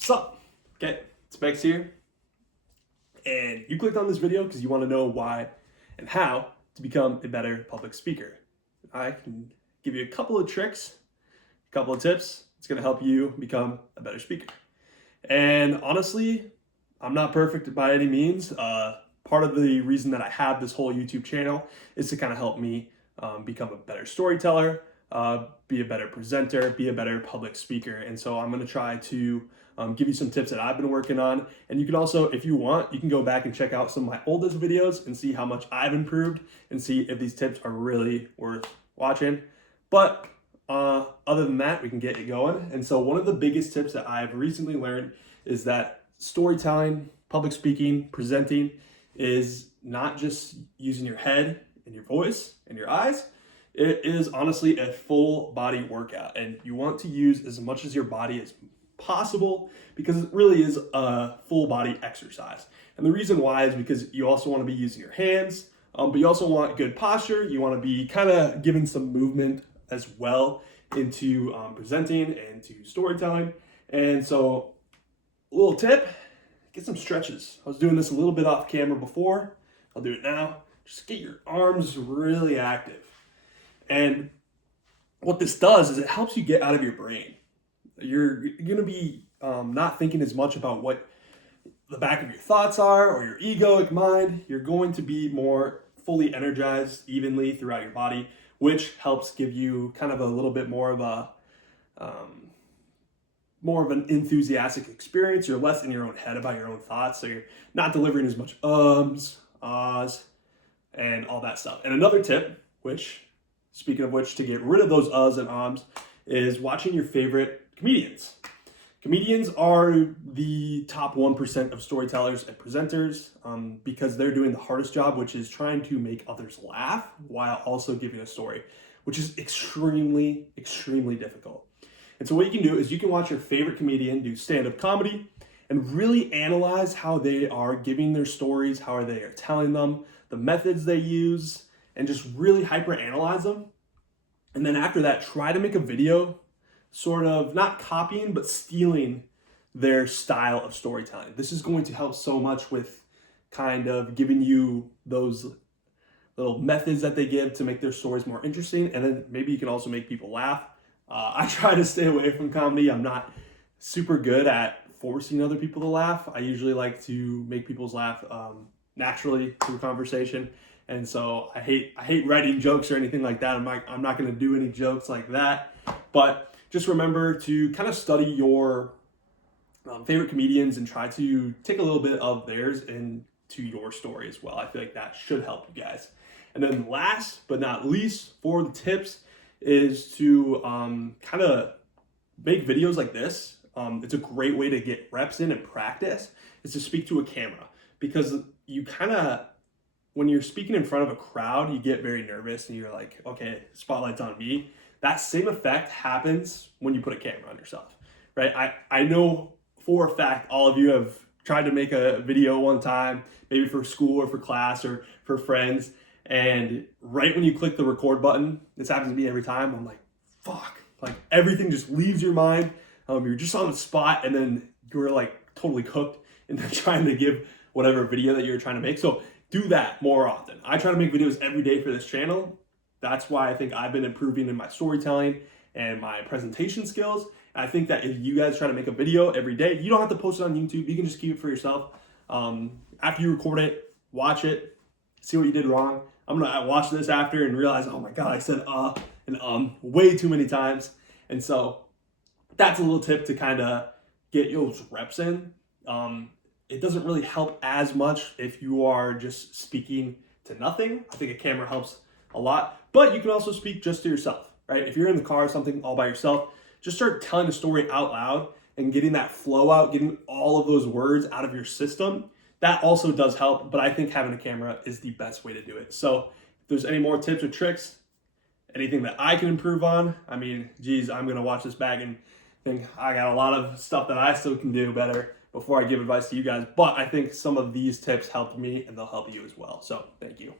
Sup? Okay, it's Max here, and you clicked on this video because you want to know why and how to become a better public speaker. I can give you a couple of tricks, a couple of tips. It's going to help you become a better speaker. And honestly, I'm not perfect by any means. Part of the reason that I have this whole YouTube channel is to kind of help me become a better storyteller, be a better presenter, be a better public speaker. And so I'm going to try to give you some tips that I've been working on. And you can also, if you want, you can go back and check out some of my oldest videos and see how much I've improved and see if these tips are really worth watching. But other than that, we can get it going. And so one of the biggest tips that I've recently learned is that storytelling, public speaking, presenting is not just using your head and your voice and your eyes. It is honestly a full body workout, and you want to use as much as your body as possible because it really is a full body exercise. And the reason why is because you also want to be using your hands, but you also want good posture. You want to be kind of giving some movement as well into presenting and to storytelling. And so a little tip, get some stretches. I was doing this a little bit off camera before. I'll do it now. Just get your arms really active. And what this does is it helps you get out of your brain. You're going to be not thinking as much about what the back of your thoughts are or your egoic mind. You're going to be more fully energized evenly throughout your body, which helps give you kind of a little bit more of an enthusiastic experience. You're less in your own head about your own thoughts, so you're not delivering as much ahs, and all that stuff. And another tip, speaking of which, to get rid of those uhs and ums, is watching your favorite comedians. Comedians are the top 1% of storytellers and presenters because they're doing the hardest job, which is trying to make others laugh while also giving a story, which is extremely, extremely difficult. And so what you can do is you can watch your favorite comedian do stand-up comedy and really analyze how they are giving their stories, how they are telling them, the methods they use, and just really hyper-analyze them. And then after that, try to make a video sort of not copying, but stealing their style of storytelling. This is going to help so much with kind of giving you those little methods that they give to make their stories more interesting. And then maybe you can also make people laugh. I try to stay away from comedy. I'm not super good at forcing other people to laugh. I usually like to make people's laugh naturally through conversation. And so I hate writing jokes or anything like that. I'm not going to do any jokes like that. But just remember to kind of study your favorite comedians and try to take a little bit of theirs into your story as well. I feel like that should help you guys. And then last but not least for the tips is to kind of make videos like this. It's a great way to get reps in and practice is to speak to a camera, because you kind of, when you're speaking in front of a crowd, you get very nervous and you're like, okay, spotlight's on me. That same effect happens when you put a camera on yourself, right? I know for a fact all of you have tried to make a video one time, maybe for school or for class or for friends, and right when you click the record button, this happens to me every time, I'm like, fuck, like everything just leaves your mind. You're just on the spot and then you're like totally cooked into trying to give whatever video that you're trying to make. So do that more often. I try to make videos every day for this channel. That's why I think I've been improving in my storytelling and my presentation skills. And I think that if you guys try to make a video every day, you don't have to post it on YouTube. You can just keep it for yourself. After you record it, watch it, see what you did wrong. I'm gonna watch this after and realize, oh my God, I said and way too many times. And so that's a little tip to kind of get those reps in. It doesn't really help as much if you are just speaking to nothing. I think a camera helps a lot, but you can also speak just to yourself, right? If you're in the car or something all by yourself, just start telling a story out loud and getting that flow out, getting all of those words out of your system. That also does help, but I think having a camera is the best way to do it. So if there's any more tips or tricks, anything that I can improve on, I mean, geez, I'm gonna watch this back and think I got a lot of stuff that I still can do better before I give advice to you guys. But I think some of these tips helped me and they'll help you as well. So thank you.